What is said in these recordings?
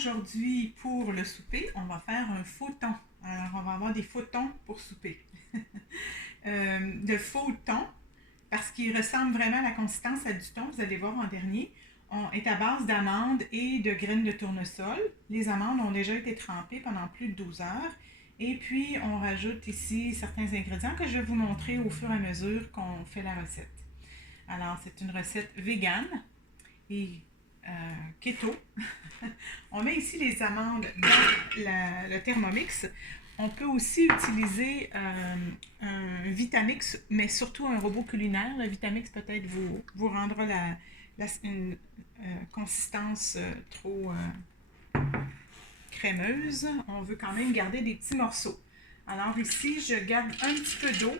Aujourd'hui, pour le souper, on va faire un faux thon. Alors, on va avoir des faux thons pour souper. Le faux thon, parce qu'il ressemble vraiment à la consistance à du thon, vous allez voir en dernier, est à base d'amandes et de graines de tournesol. Les amandes ont déjà été trempées pendant plus de 12 heures. Et puis, on rajoute ici certains ingrédients que je vais vous montrer au fur et à mesure qu'on fait la recette. Alors, c'est une recette végane et keto. On met ici les amandes dans le Thermomix. On peut aussi utiliser un Vitamix, mais surtout un robot culinaire. Le Vitamix peut-être vous rendra une consistance trop crémeuse. On veut quand même garder des petits morceaux. Alors ici, je garde un petit peu d'eau,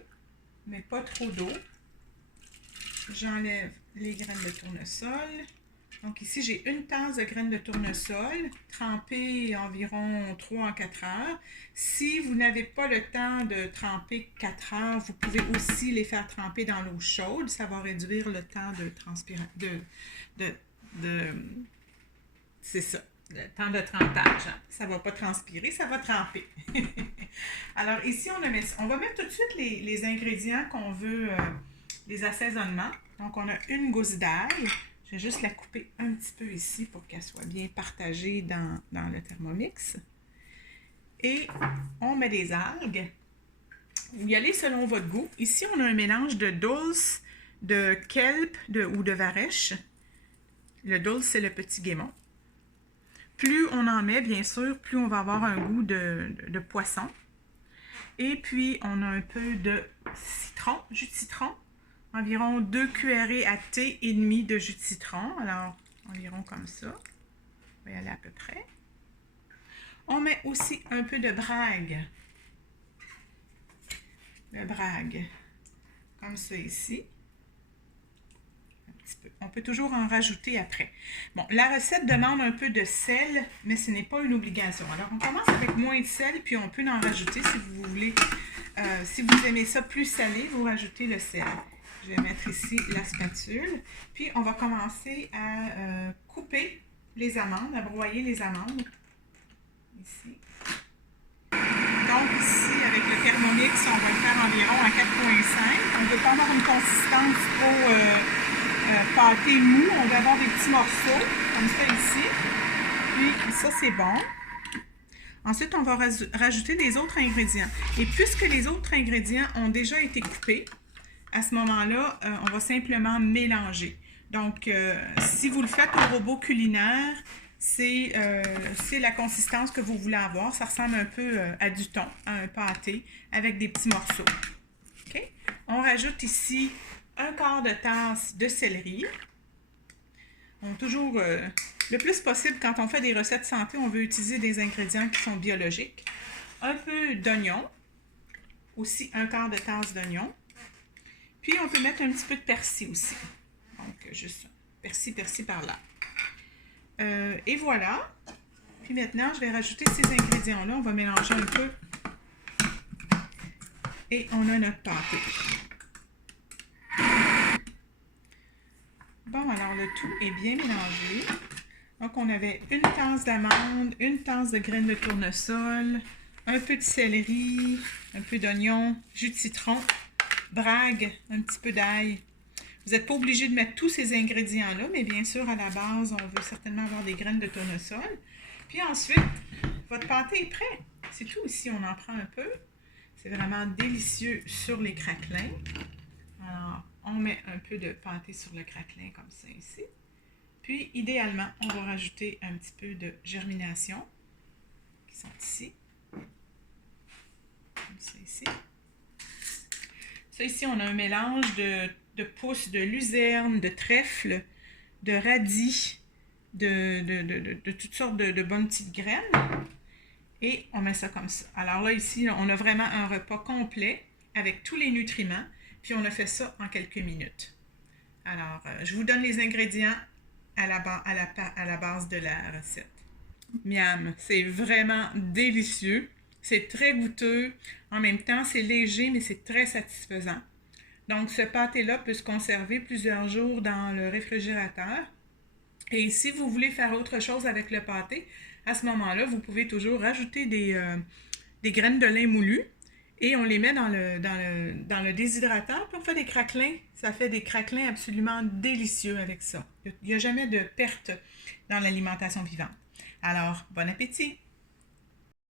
mais pas trop d'eau. J'enlève les graines de tournesol. Donc ici, j'ai une tasse de graines de tournesol, trempées environ 3 à 4 heures. Si vous n'avez pas le temps de tremper 4 heures, vous pouvez aussi les faire tremper dans l'eau chaude. Ça va réduire le temps de transpiration. C'est ça, le temps de trempage. Ça ne va pas transpirer, ça va tremper. Alors ici, on va mettre tout de suite les ingrédients qu'on veut, les assaisonnements. Donc on a une gousse d'ail. Je vais juste la couper un petit peu ici pour qu'elle soit bien partagée dans le Thermomix. Et on met des algues. Vous y allez selon votre goût. Ici, on a un mélange de dulse, de kelp ou de varech. Le dulse, c'est le petit guémon. Plus on en met, bien sûr, plus on va avoir un goût de poisson. Et puis, on a un peu de citron, jus de citron. Environ 2 cuillerées à thé et demi de jus de citron. Alors, environ comme ça. On va y aller à peu près. On met aussi un peu de brague. Le brague. Comme ça ici. Un petit peu. On peut toujours en rajouter après. Bon, la recette demande un peu de sel, mais ce n'est pas une obligation. Alors, on commence avec moins de sel, puis on peut en rajouter si vous voulez. Si vous aimez ça plus salé, vous rajoutez le sel. Je vais mettre ici la spatule. Puis, on va commencer à couper les amandes, à broyer les amandes. Ici. Donc, ici, avec le Thermomix, on va le faire environ à 4,5. On ne veut pas avoir une consistance trop pâté mou. On va avoir des petits morceaux, comme ça ici. Puis, ça, c'est bon. Ensuite, on va rajouter les autres ingrédients. Et puisque les autres ingrédients ont déjà été coupés, à ce moment-là, on va simplement mélanger. Donc, si vous le faites au robot culinaire, c'est la consistance que vous voulez avoir. Ça ressemble un peu à du thon, à un pâté, avec des petits morceaux. Okay? On rajoute ici un quart de tasse de céleri. On toujours, le plus possible, quand on fait des recettes santé, on veut utiliser des ingrédients qui sont biologiques. Un peu d'oignon, aussi un quart de tasse d'oignon. Puis, on peut mettre un petit peu de persil aussi. Donc, juste persil par là. Et voilà. Puis maintenant, je vais rajouter ces ingrédients-là. On va mélanger un peu. Et on a notre pâté. Bon, alors le tout est bien mélangé. Donc, on avait une tasse d'amandes, une tasse de graines de tournesol, un peu de céleri, un peu d'oignon, jus de citron, brague, un petit peu d'ail. Vous n'êtes pas obligé de mettre tous ces ingrédients-là, mais bien sûr, à la base, on veut certainement avoir des graines de tournesol. Puis ensuite, votre pâté est prêt. C'est tout. Ici, on en prend un peu. C'est vraiment délicieux sur les craquelins. Alors, on met un peu de pâté sur le craquelin comme ça ici. Puis, idéalement, on va rajouter un petit peu de germination qui sont ici. Comme ça ici. Ça ici, on a un mélange de pousses, de luzerne, de trèfle, de radis, de toutes sortes de bonnes petites graines. Et on met ça comme ça. Alors là, ici, on a vraiment un repas complet avec tous les nutriments. Puis on a fait ça en quelques minutes. Alors, je vous donne les ingrédients à la base de la recette. Miam, c'est vraiment délicieux. C'est très goûteux. En même temps, c'est léger, mais c'est très satisfaisant. Donc, ce pâté-là peut se conserver plusieurs jours dans le réfrigérateur. Et si vous voulez faire autre chose avec le pâté, à ce moment-là, vous pouvez toujours rajouter des graines de lin moulu et on les met dans le déshydrateur, puis on fait des craquelins. Ça fait des craquelins absolument délicieux avec ça. Il n'y a jamais de perte dans l'alimentation vivante. Alors, bon appétit!